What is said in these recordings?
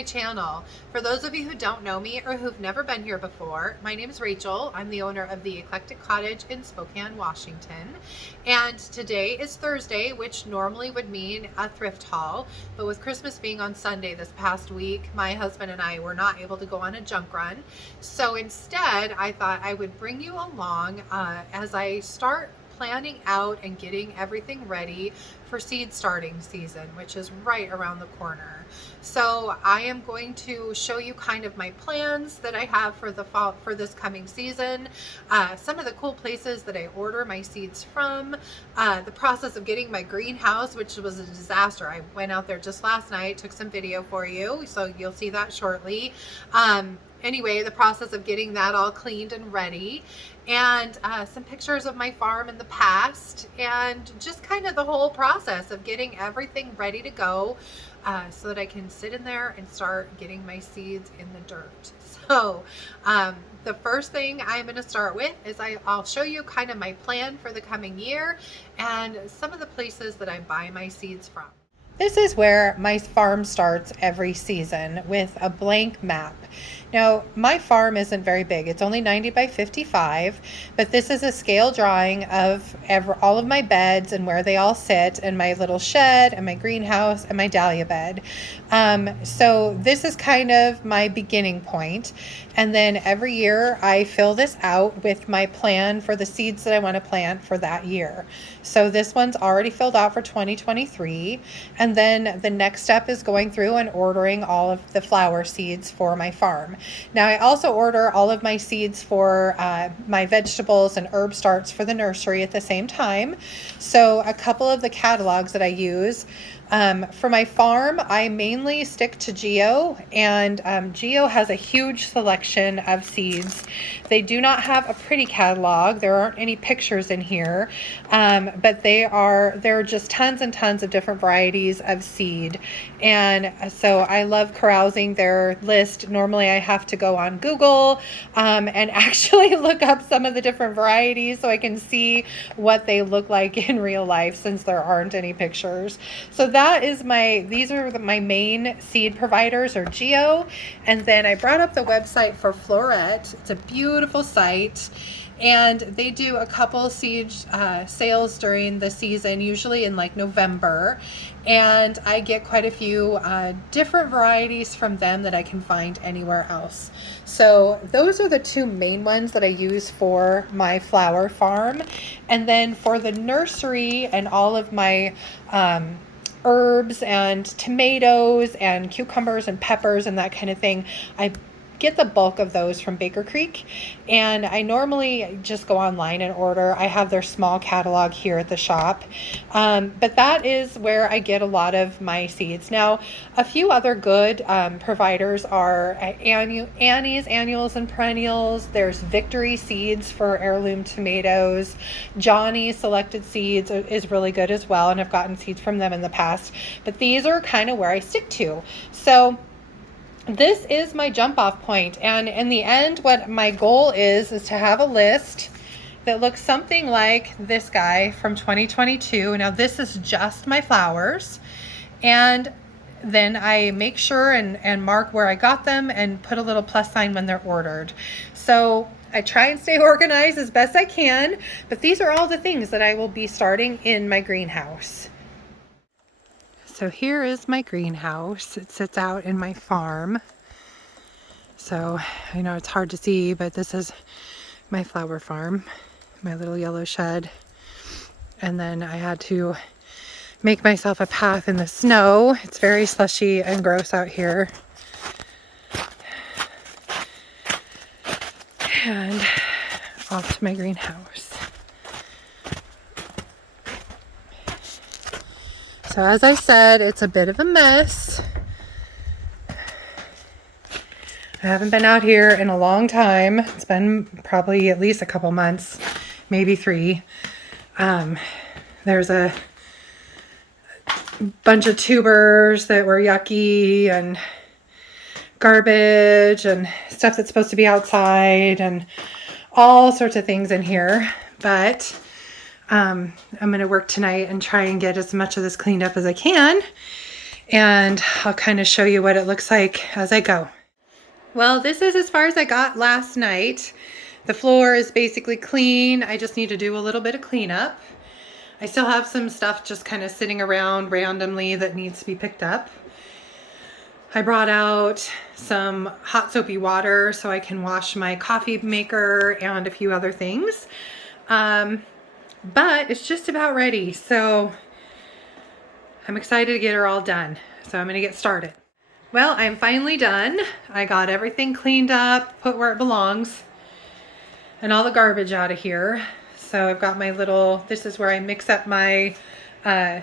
my channel. For those of you who don't know me or who've never been here before, my name is Rachel. I'm the owner of the Eclectic Cottage in Spokane, Washington. And today is Thursday, which normally would mean a thrift haul. But with Christmas being on Sunday this past week, my husband and I were not able to go on a junk run. So instead, I thought I would bring you along as I start planning out and getting everything ready for seed starting season, which is right around the corner. So I am going to show you kind of my plans that I have for the fall, for this coming season, some of the cool places that I order my seeds from, the process of getting my greenhouse, which was a disaster. I went out there just last night, took some video for you, so you'll see that shortly. Anyway, the process of getting that all cleaned and ready, and some pictures of my farm in the past, and just kind of the whole process of getting everything ready to go so that I can sit in there and start getting my seeds in the dirt. So the first thing I'm going to start with is I'll show you kind of my plan for the coming year and some of the places that I buy my seeds from. This is where my farm starts every season, with a blank map. Now, my farm isn't very big. It's only 90 by 55, but this is a scale drawing of all of my beds and where they all sit, and my little shed and my greenhouse and my dahlia bed. So this is kind of my beginning point. And then every year I fill this out with my plan for the seeds that I want to plant for that year. So this one's already filled out for 2023. And then the next step is going through and ordering all of the flower seeds for my farm. Now, I also order all of my seeds for my vegetables and herb starts for the nursery at the same time. So a couple of the catalogs that I use. For my farm, I mainly stick to Geo, and Geo has a huge selection of seeds. They do not have a pretty catalog. There aren't any pictures in here, but there are just tons and tons of different varieties of seed. And so I love carousing their list. Normally I have to go on Google and actually look up some of the different varieties so I can see what they look like in real life, since there aren't any pictures. So these are my main seed providers, or Geo. And then I brought up the website for Floret. It's a beautiful site, and they do a couple seed sales during the season, usually in like November. And I get quite a few different varieties from them that I can find anywhere else. So those are the two main ones that I use for my flower farm. And then for the nursery and all of my herbs and tomatoes and cucumbers and peppers and that kind of thing, I get the bulk of those from Baker Creek, and I normally just go online and order. I have their small catalog here at the shop, but that is where I get a lot of my seeds. Now, a few other good providers are Annie's Annuals and Perennials. There's Victory Seeds for heirloom tomatoes. Johnny's Selected Seeds is really good as well, and I've gotten seeds from them in the past, but these are kind of where I stick to. So this is my jump off point, and in the end, what my goal is to have a list that looks something like this guy from 2022. Now, this is just my flowers, and then I make sure and mark where I got them and put a little plus sign when they're ordered. So I try and stay organized as best I can, but these are all the things that I will be starting in my greenhouse. So here is my greenhouse. It sits out in my farm. So I know it's hard to see, but this is my flower farm, my little yellow shed. And then I had to make myself a path in the snow. It's very slushy and gross out here. And off to my greenhouse. So as I said, it's a bit of a mess. I haven't been out here in a long time. It's been probably at least a couple months, maybe 3. There's a bunch of tubers that were yucky and garbage and stuff that's supposed to be outside and all sorts of things in here. But I'm going to work tonight and try and get as much of this cleaned up as I can. and I'll kind of show you what it looks like as I go. Well, this is as far as I got last night. The floor is basically clean. I just need to do a little bit of cleanup. I still have some stuff just kind of sitting around randomly that needs to be picked up. I brought out some hot soapy water so I can wash my coffee maker and a few other things. But it's just about ready, so I'm excited to get her all done. So I'm gonna get started. Well, I'm finally done. I got everything cleaned up, put where it belongs, and all the garbage out of here. So I've got my little, this is where I mix up my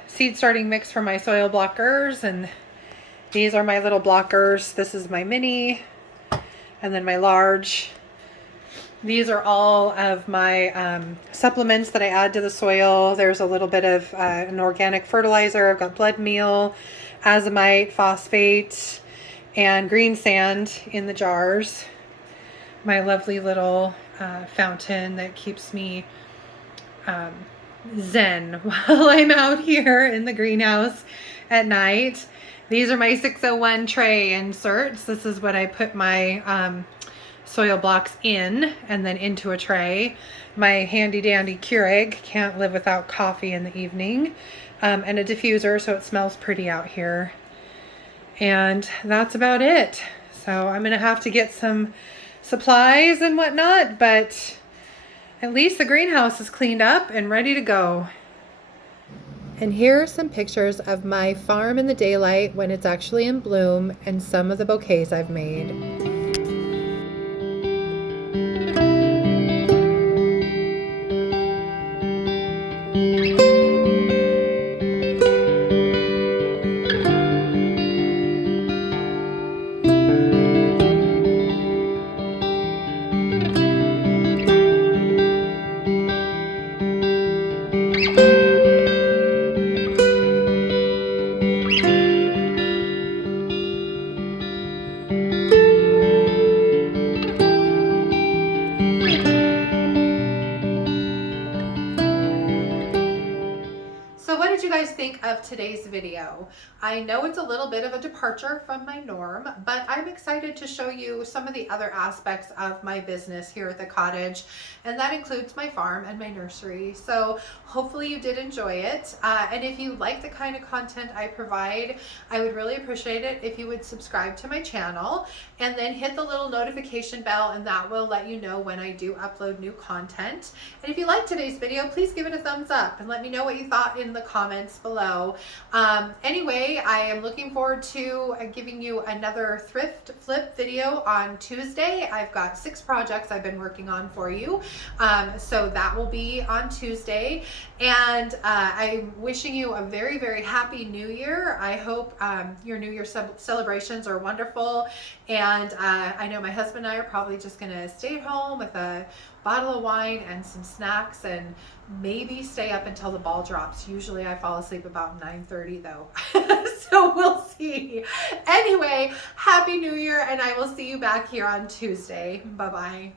seed starting mix for my soil blockers, and these are my little blockers. This is my mini, and then my large. These are all of my supplements that I add to the soil. There's a little bit of an organic fertilizer. I've got blood meal, azomite, phosphate, and green sand in the jars. My lovely little fountain that keeps me zen while I'm out here in the greenhouse at night. These are my 601 tray inserts. This is what I put my soil blocks in and then into a tray. My handy dandy Keurig, can't live without coffee in the evening, and a diffuser so it smells pretty out here. And that's about it. So I'm gonna have to get some supplies and whatnot, but at least the greenhouse is cleaned up and ready to go. And here are some pictures of my farm in the daylight when it's actually in bloom and some of the bouquets I've made. What did you guys think of today's video? I know it's a little bit of a departure from my norm, but I'm excited to show you some of the other aspects of my business here at the cottage, and that includes my farm and my nursery. So hopefully you did enjoy it, and if you like the kind of content I provide, I would really appreciate it if you would subscribe to my channel and then hit the little notification bell, and that will let you know when I do upload new content. And if you liked today's video, please give it a thumbs up and let me know what you thought in the comments below. Anyway, I am looking forward to giving you another thrift flip video on Tuesday. I've got 6 projects I've been working on for you, so that will be on Tuesday. And I'm wishing you a very, very happy New Year. I hope your New Year celebrations are wonderful, and I know my husband and I are probably just gonna stay at home with a bottle of wine and some snacks and maybe stay up until the ball drops. Usually I fall asleep about 9:30 though. So we'll see. Anyway, happy New Year, and I will see you back here on Tuesday. Bye-bye.